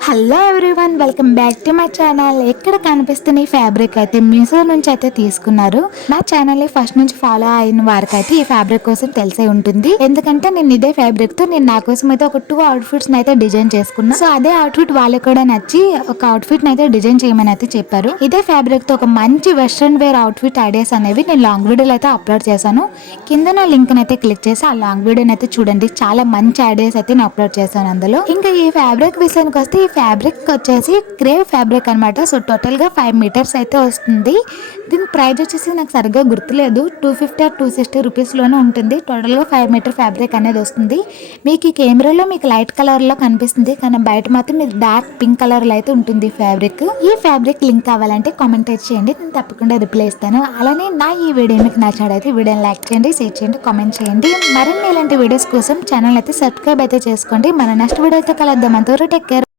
Hello everyone, welcome back to my channel. ఎక్కడ కనిపిస్తున్న ఈ ఫ్యాబ్రిక్ అయితే మీషో నుంచి అయితే తీసుకున్నారు. నా ఛానల్ ఫస్ట్ నుంచి ఫాలో అయిన వారికి అయితే ఈ ఫ్యాబ్రిక్ కోసం తెలిసే ఉంటుంది. ఎందుకంటే నేను ఇదే ఫ్యాబ్రిక్ తో నా కోసం అయితే ఒక 2 అవుట్ఫిట్స్ అయితే డిజైన్ చేసుకున్నా. సో అదే అవుట్ఫిట్ వాళ్ళకి కూడా నచ్చి ఒక అవుట్ఫిట్ అయితే డిజైన్ చేయమని అయితే చెప్పారు. ఇదే ఫ్యాబ్రిక్ తో ఒక మంచి వెస్ట్రన్ వేర్ అవుట్ఫిట్ ఐడియాస్ అనేవి నేను లాంగ్ వీడియోలో అయితే అప్లోడ్ చేశాను. కింద నా లింక్ అయితే క్లిక్ చేసి ఆ లాంగ్ వీడియోని అయితే చూడండి. చాలా మంచి ఐడియాస్ అయితే నేను అప్లోడ్ చేశాను అందులో. ఇంకా ఈ ఫ్యాబ్రిక్ విషయానికి వస్తే ఈ ఫ్యాబ్రిక్ వచ్చేసి క్రేప్ ఫ్యాబ్రిక్ అనమాట. సో టోటల్ గా 5 మీటర్స్ అయితే వస్తుంది. దీని ప్రైస్ వచ్చేసి నాకు సరిగ్గా గుర్తులేదు. 250 ఆర్ 260 రూపీస్ లోనే ఉంటుంది. టోటల్ గా 5 మీటర్ ఫ్యాబ్రిక్ అనేది వస్తుంది. మీకు ఈ కెమెరాలో మీకు లైట్ కలర్ లో కనిపిస్తుంది, కానీ బయట మాత్రం మీకు డార్క్ పింక్ కలర్ లో అయితే ఉంటుంది ఫ్యాబ్రిక్. ఈ ఫ్యాబ్రిక్ లింక్ కావాలంటే కామెంట్ చేయండి, నేను తప్పకుండా రిప్లై ఇస్తాను. అలానే నా ఈ వీడియో మీకు నచ్చినట్లయితే వీడియోని లైక్ చేయండి, షేర్ చేయండి, కామెంట్ చేయండి. మరిన్ని ఇలాంటి వీడియోస్ కోసం ఛానల్ అయితే సబ్స్క్రైబ్ అయితే చేసుకోండి. మన నెక్స్ట్ వీడియో అయితే కలుద్దాం. అంతవరకు టేక్ కేర్.